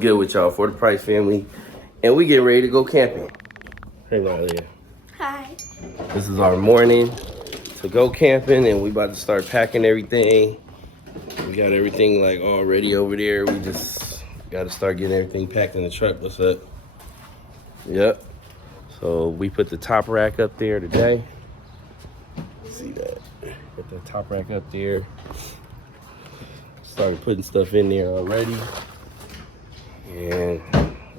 good with y'all? For the Price family, and we getting ready to go camping. Hey, Riley. Hi. This is our morning to go camping, and we about to start packing everything. We got everything like all ready over there. We just got to start getting everything packed in the truck. What's up? Yep. So we put the top rack up there today. See that? Put the top rack up there. Started putting stuff in there already. And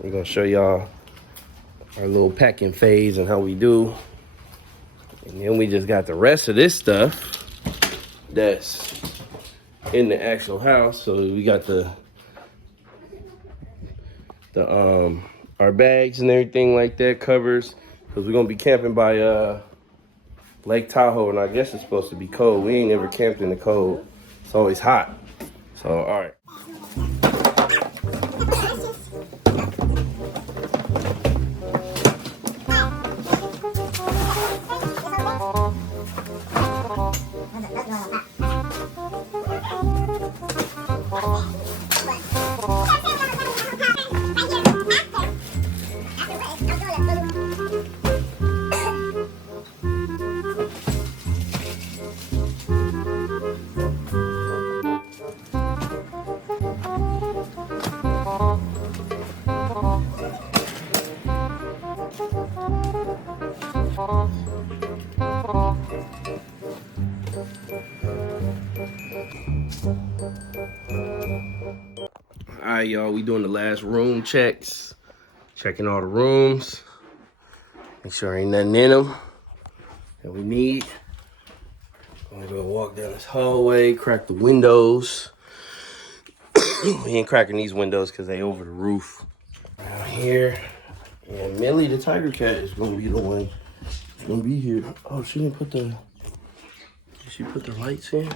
we're gonna show y'all our little packing phase and how we do. And then we just got the rest of this stuff that's in the actual house. So we got our bags and everything like that, covers, because we're gonna be camping by Lake Tahoe, and I guess it's supposed to be cold. We ain't never camped in the cold. It's always hot. So all right. All right, y'all, we doing the last room checks. Checking all the rooms. Make sure ain't nothing in them that we need. I'm gonna walk down this hallway, crack the windows. We ain't cracking these windows because they over the roof. Down here. And Millie, the tiger cat, is gonna be the one that's gonna be here. Oh, she didn't put did she put the lights in?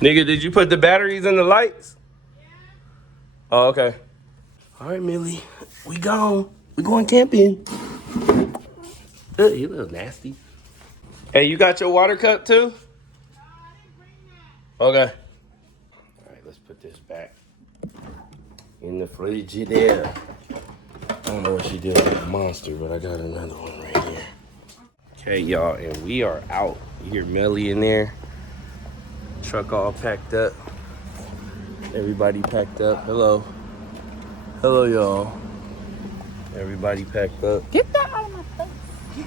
Nigga, did you put the batteries in the lights? Oh, okay. All right, Millie, we gone. We going camping. You little nasty. Hey, you got your water cup too? Okay. All right, let's put this back in the Frigidaire. I don't know what she did with the monster, but I got another one right here. Okay, y'all, and we are out. You hear Melly in there. Truck all packed up. Everybody packed up. Hello. Hello, y'all. Everybody packed up. Get that out of my face.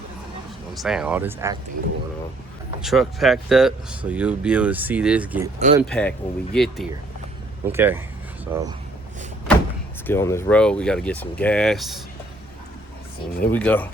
I'm saying, all this acting going on. Truck packed up, so you'll be able to see this get unpacked when we get there. Okay, so let's get on this road. We got to get some gas. And there we go.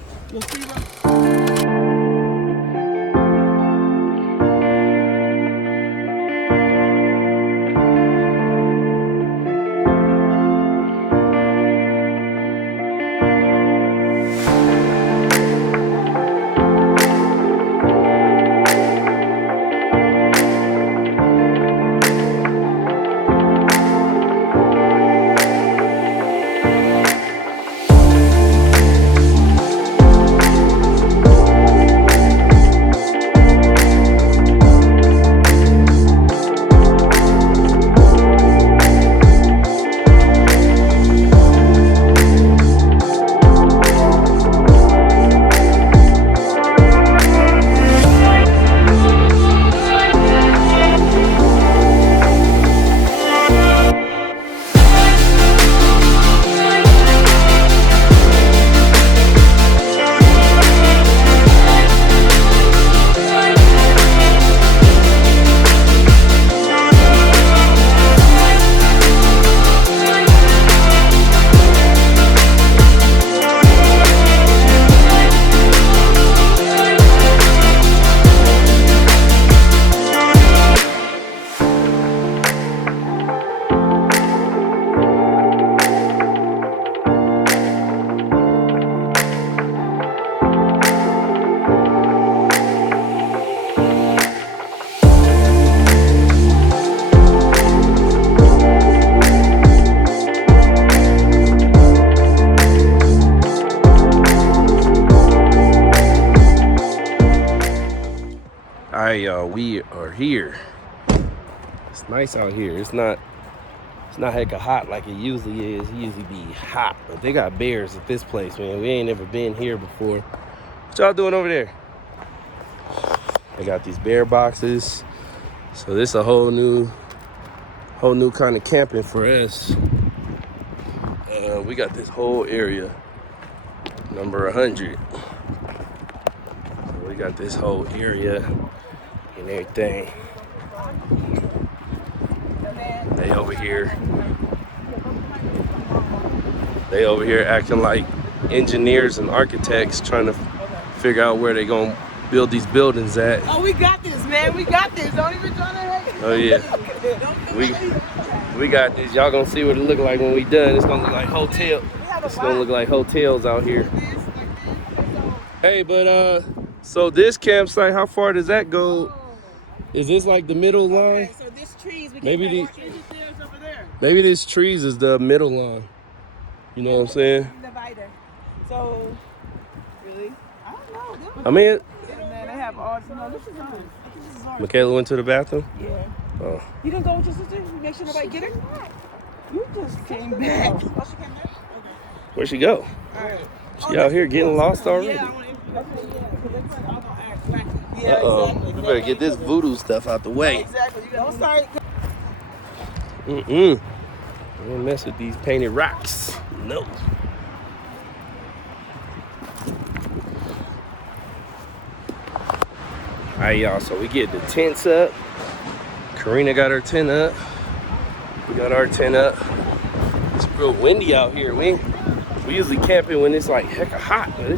All right, y'all, we are here. It's nice out here. It's not It's not hecka hot like it usually is. It usually be hot, but they got bears at this place, man. We ain't never been here before. What y'all doing over there? They got these bear boxes. So this a whole new kind of camping for us. We got this whole area, number 100. So we got this whole area and everything. They over here acting like engineers and architects trying to figure out where they gonna build these buildings at. Oh, we got this, man. We got this. Don't even try to hate. Oh yeah. We got this. Y'all gonna see what it look like when we done. It's gonna look like hotel. It's gonna look like hotels out here. Hey, but so this campsite, how far does that go? Is this like the middle line? Okay, so this trees, we Maybe can over there. Maybe this trees is the middle line. You know what I'm saying? Divider. So, really? I don't know. I mean, Man, they have all. No, this is ours. This is ours. Michaela went to the bathroom? Yeah. Oh. You didn't go with your sister? You make sure nobody get her? You just came back. Oh, she came back? Okay. Where'd she go? All right. She out here getting lost already. Yeah, I want to Uh oh. We better get this voodoo stuff out the way. Exactly. Don't start. I don't mess with these painted rocks. No. Alright, y'all. So we get the tents up. Karina got her tent up. We got our tent up. It's real windy out here. We usually camping when it's like hecka hot, but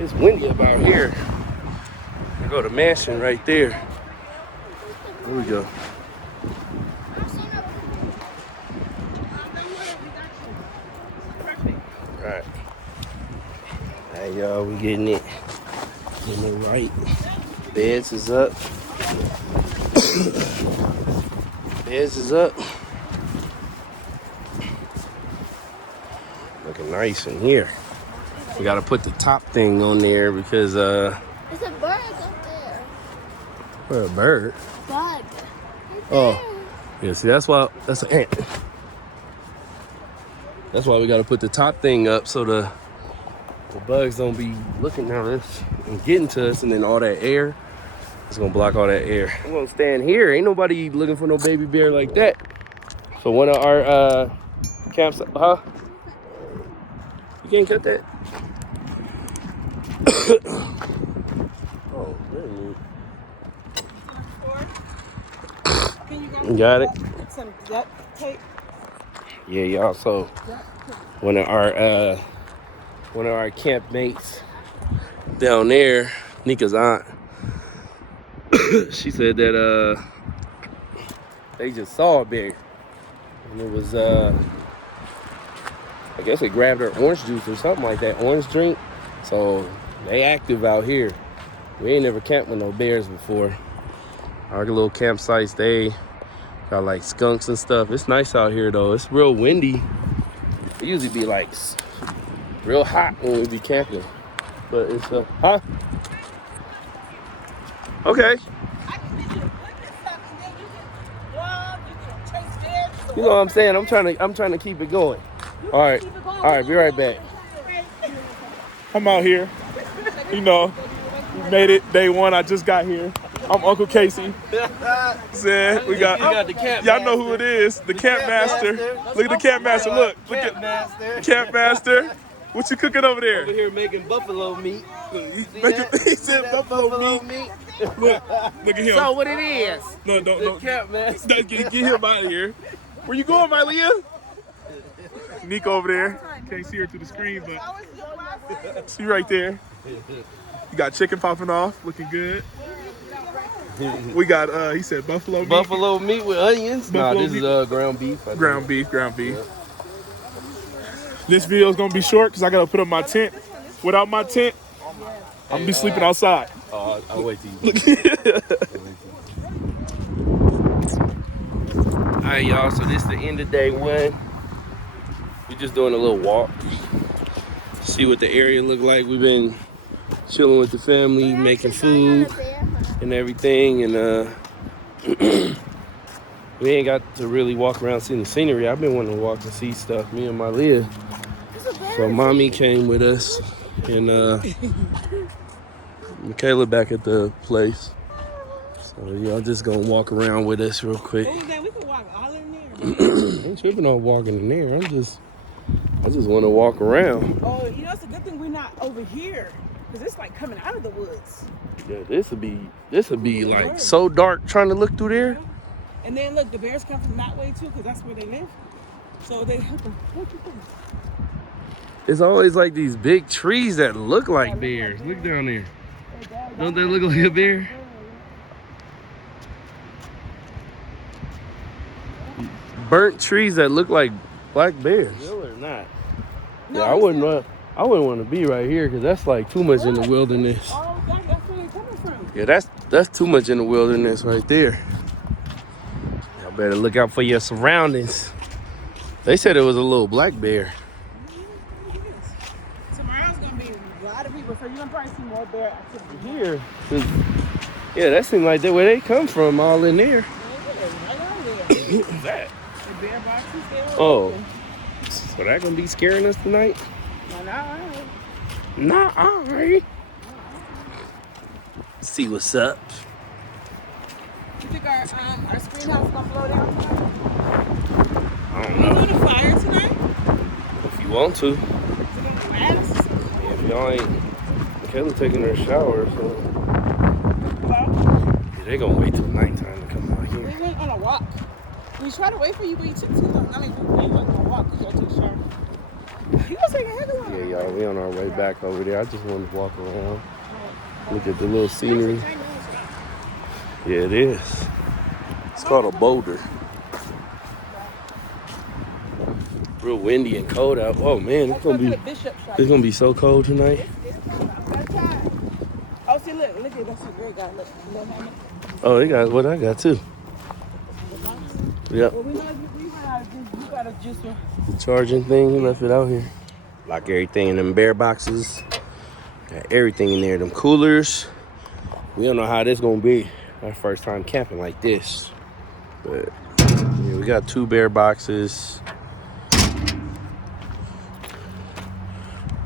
it's windy up out here. I go to mansion right there. Here we go. Alright. Hey y'all, we getting it right. Beds is up. Beds is up. Looking nice in here. We gotta put the top thing on there because There's a bird up there. Where, a bird? Bug. Oh. Yeah, see that's an ant. That's why we gotta put the top thing up so the bugs don't be looking at us and getting to us, and then all that air is gonna block all that air. I'm gonna stand here. Ain't nobody looking for no baby bear like that. So one of our camps, huh? You can't cut that. Oh, very neat. You got it. Some duct tape. Yeah, y'all. So one of our campmates down there, Nika's aunt, she said that they just saw a bear, and it was I guess it grabbed her orange juice or something like that, orange drink. So they active out here. We ain't never camped with no bears before. Our little campsites, they got like skunks and stuff. It's nice out here though. It's real windy. It usually be like real hot when we be camping, but it's huh? Okay. You know what I'm saying? I'm trying to keep it going. All right, be right back. I'm out here. You know, we made it day one. I just got here. I'm Uncle Casey. Said we got the camp. Y'all know who it is. The camp master. Look at the camp master. Look at the camp master. What you cooking over there? Over here making buffalo meat. He said buffalo meat. Look at him. So what it is? No, The camp master. Get him out of here. Where you going, Mylea? Nico over there. Can't see her through the screen, but she right there. You got chicken popping off, looking good. We got, he said buffalo meat. Buffalo meat with onions. Buffalo This is ground beef. Ground beef. Yeah. This video is gonna be short because I gotta put up my tent. Without my tent, I'm gonna be sleeping outside. I'll wait till you. All right, y'all. So this is the end of day one. We're just doing a little walk. See what the area look like. We've been chilling with the family, making food and everything, and we ain't got to really walk around seeing the scenery. I've been wanting to walk and see stuff, me and my Leah. So mommy came with us, and Michaela back at the place. So y'all just gonna walk around with us real quick. What was that? We could walk all in there. I ain't tripping on walking in there. I just want to walk around. Oh, you know, it's a good thing we're not over here. Because it's like coming out of the woods. Yeah, this would be like so dark trying to look through there. And then look, the bears come from that way too, because that's where they live. So they help them. It's always like these big trees that look like bears. Look down there. Don't that look like a bear? Burnt trees that look like black bears. Real or not? No, Yeah, I wouldn't want to be right here because that's like too much in the wilderness. Oh, that's where they're coming from. Yeah, that's too much in the wilderness right there. Y'all better look out for your surroundings. They said it was a little black bear. Tomorrow's gonna be a lot of people, so you're gonna probably see more bear activity Here, yeah, that seemed like that where they come from, all in there. What's that? The bear boxes there. Oh, so that gonna be scaring us tonight? Nah, alright. See what's up. You think our screen house gonna blow down tonight? I don't You know. want a fire tonight? If you want to. Is it gonna last? If y'all ain't, Michaela's taking her shower, so Well, yeah, they gonna wait till nighttime to come out we here. went on a walk. We tried to wait for you, but you took too long. I mean, we went on a walk because y'all took a shower. You gonna take a heck of a Yeah, y'all, we on our way back over there. I just wanted to walk around, look at the little scenery. Yeah, it is. It's called a boulder. Real windy and cold out. Oh man, it's gonna be so cold tonight. Oh, see, look at that's a great guy. Look. Oh, they got what I got too. Yep. Well, we ran out of juice. You got a juicer. The charging thing, he left it out here. Lock everything in them bear boxes. Got everything in there. Them coolers. We don't know how this gonna be. Our first time camping like this. But yeah, we got 2 bear boxes.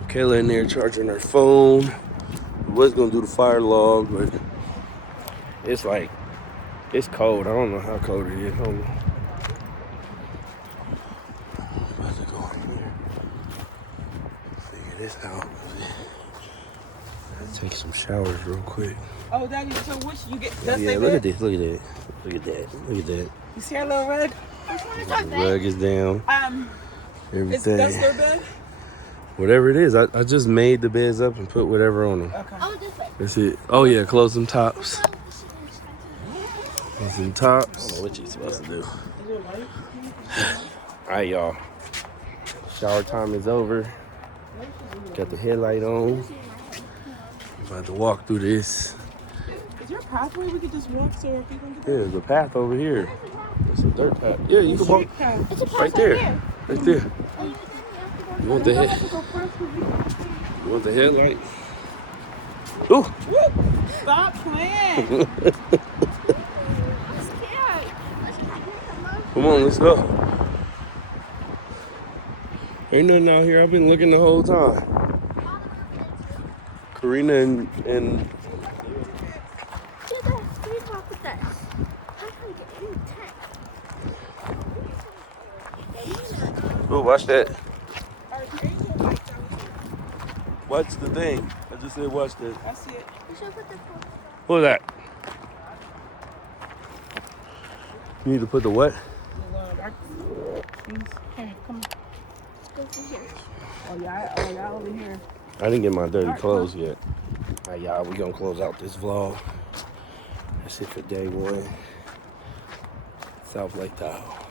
Michaela in there charging her phone. We was gonna do the fire log, but it's cold. I don't know how cold it is. I don't know. About to go in here. Figure this out. Let's take some showers real quick. Oh, Daddy, so which you get? Yeah, look at this. Look at that. Look at that. Look at that. You see our little rug? The rug is down. That's Everything. their bed? Whatever it is, I just made the beds up and put whatever on them. Okay. Oh, this way. That's it. Oh yeah, close them tops. Close them tops. I don't know what you're supposed to do. Alright, y'all. Shower time is over. Got the headlight on. About to walk through this. Is there a pathway we could just walk so our people can get Yeah, there's a path over here. It's a dirt path. Yeah, you can walk It's a path right there. here. Right there. You want the head? You want the headlight? Ooh. Stop playing. I'm scared. Come on, let's go. Ain't nothing out here. I've been looking the whole time. Karina and See the screen talk with us. I'm trying to get in the tent. oh, watch that. Watch the thing. I just said watch that. I see it. We should put the phone. What was that? You need to put the what? Here, come on. Go through here. Oh, y'all over here. I didn't get my dirty clothes yet. All right, y'all, we gonna close out this vlog. That's it for day 1. South Lake Tahoe.